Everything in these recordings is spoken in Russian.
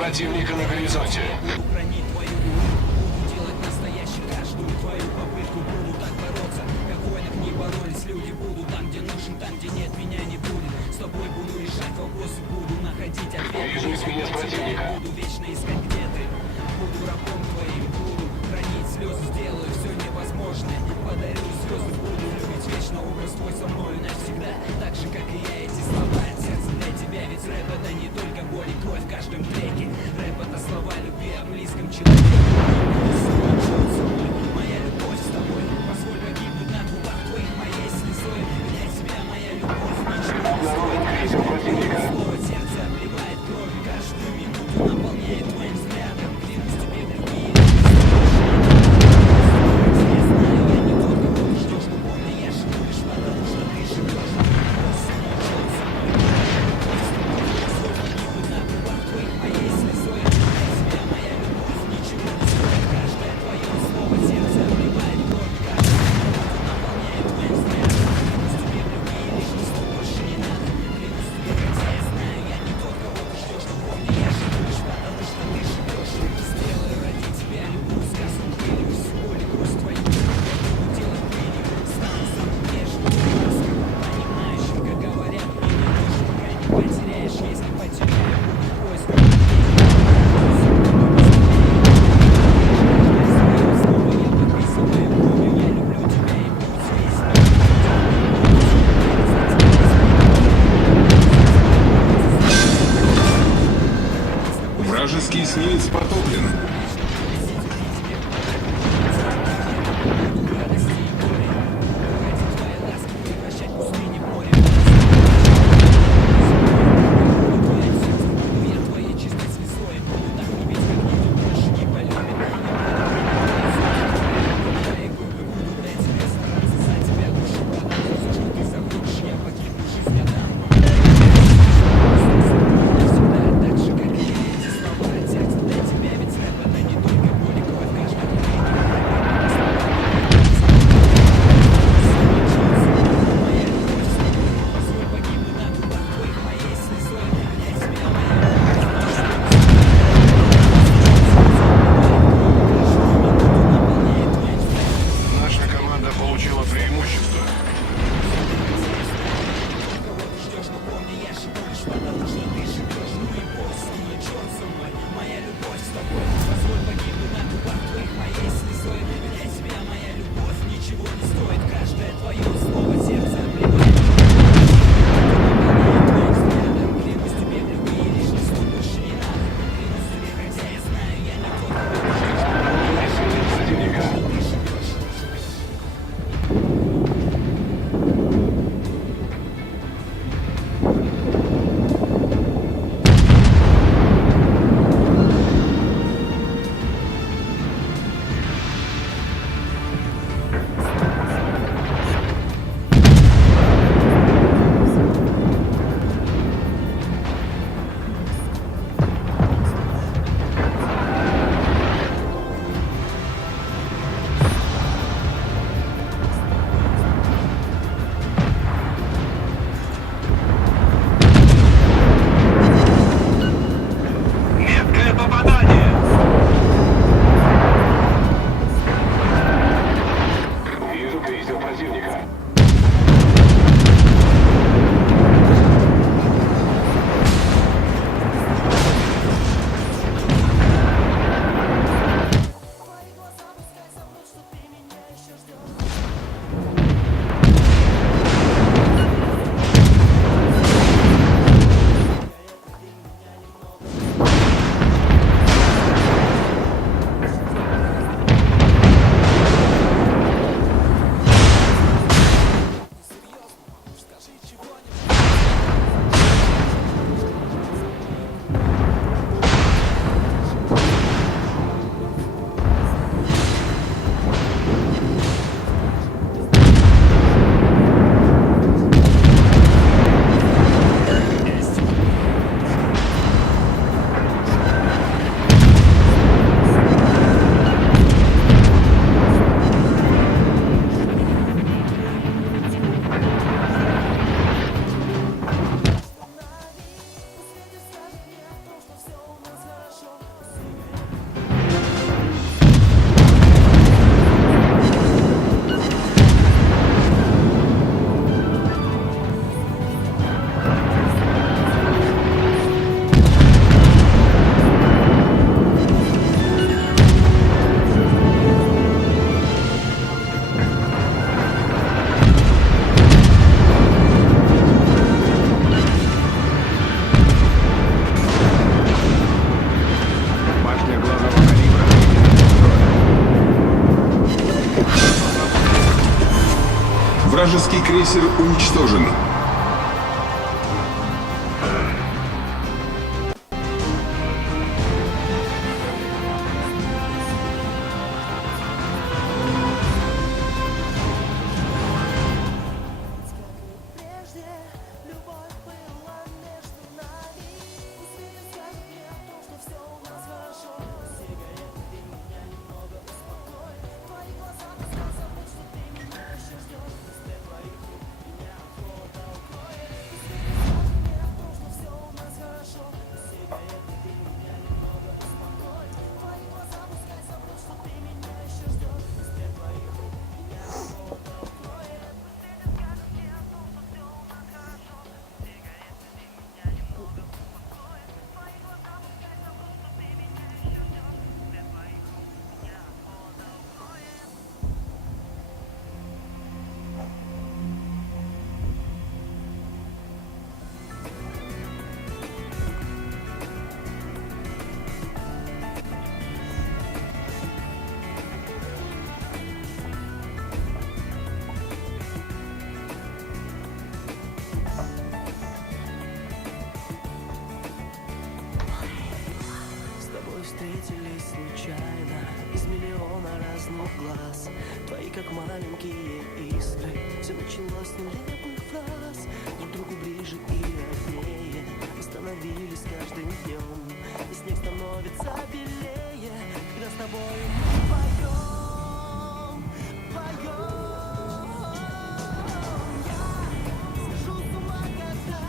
противника на горизонте. Хранить твою буду делать настоящий каждую твою попытку. Буду так бороться, как в войнах не боролись люди. Буду там, где нужен, там, где нет, меня не будет. С тобой буду решать вопросы, буду находить ответы. Вижу изменения противника. Буду вечно искать, где ты. Буду рабом твоим, буду хранить слезы, сделаю все невозможное. Подарю слезы, буду любить вечно, образ твой со мной навсегда. Так же, как и я, эти слова от сердца для тебя. Ведь рэп это не только боль и кровь в каждом треке. Рэп это слова любви о близком человеке. Моя любовь с тобой, позволь погибнуть на губах твоих моей слезой. Для тебя моя любовь ничего не стоит. Слово сердце обливает кровь, каждую минуту наполняет твоим взглядом. Клянусь тебе в любви. Я знаю, я не тот, кого ты ждешь, но помни, я живу лишь потому, что ты живешь. Вражеский крейсер уничтожен. Встретились случайно из миллиона разных глаз. Твои как маленькие искры. Все началось с нелепых фраз. Друг другу ближе и роднее. Мы становились каждым днем. И снег становится белее, когда с тобой мы поем, поем. Я схожу с ума, когда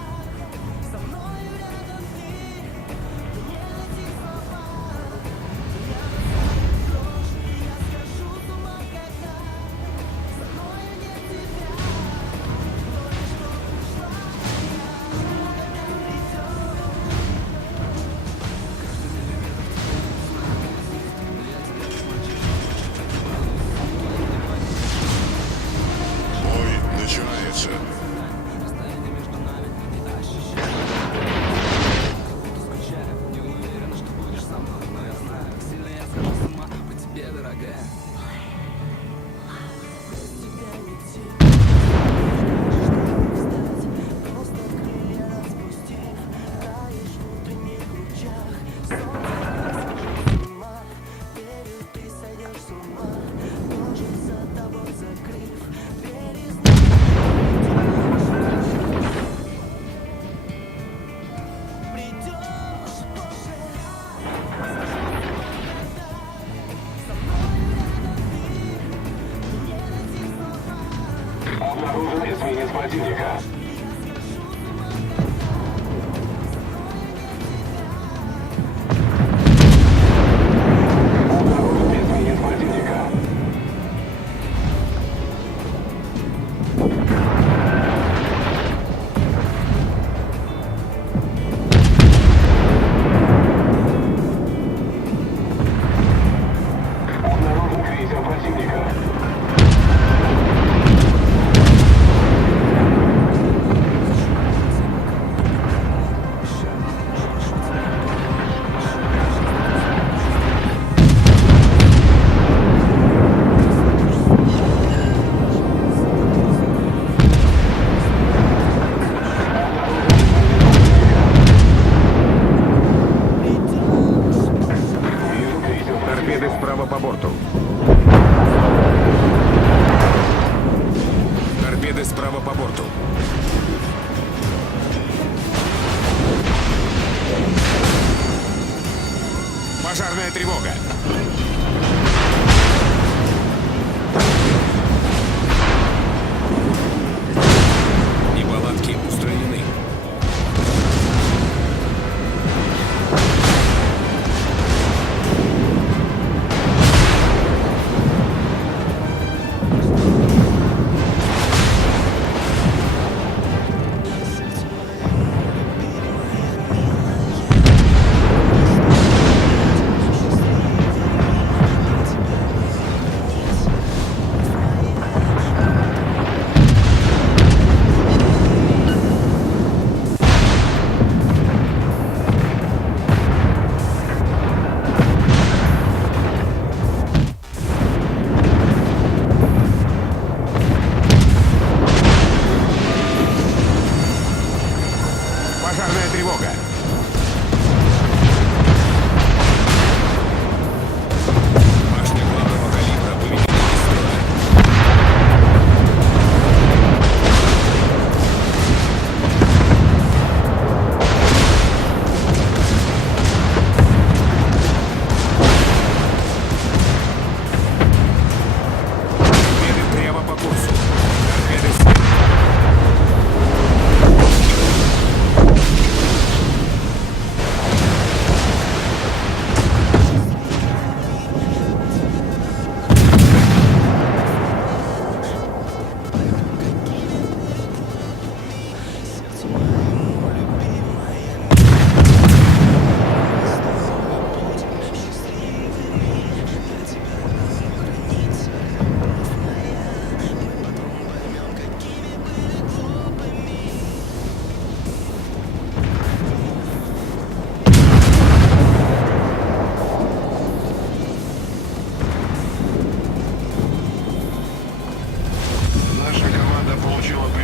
со мною рядом ты. Мне эти слова. Бой начинается. Обнаружен эсминец противника. Обнаружен эсминец противника. Обнаружен крейсер противника. Торпеды справа по борту. Торпеды справа по борту. Пожарная тревога. Неполадки устранены. получила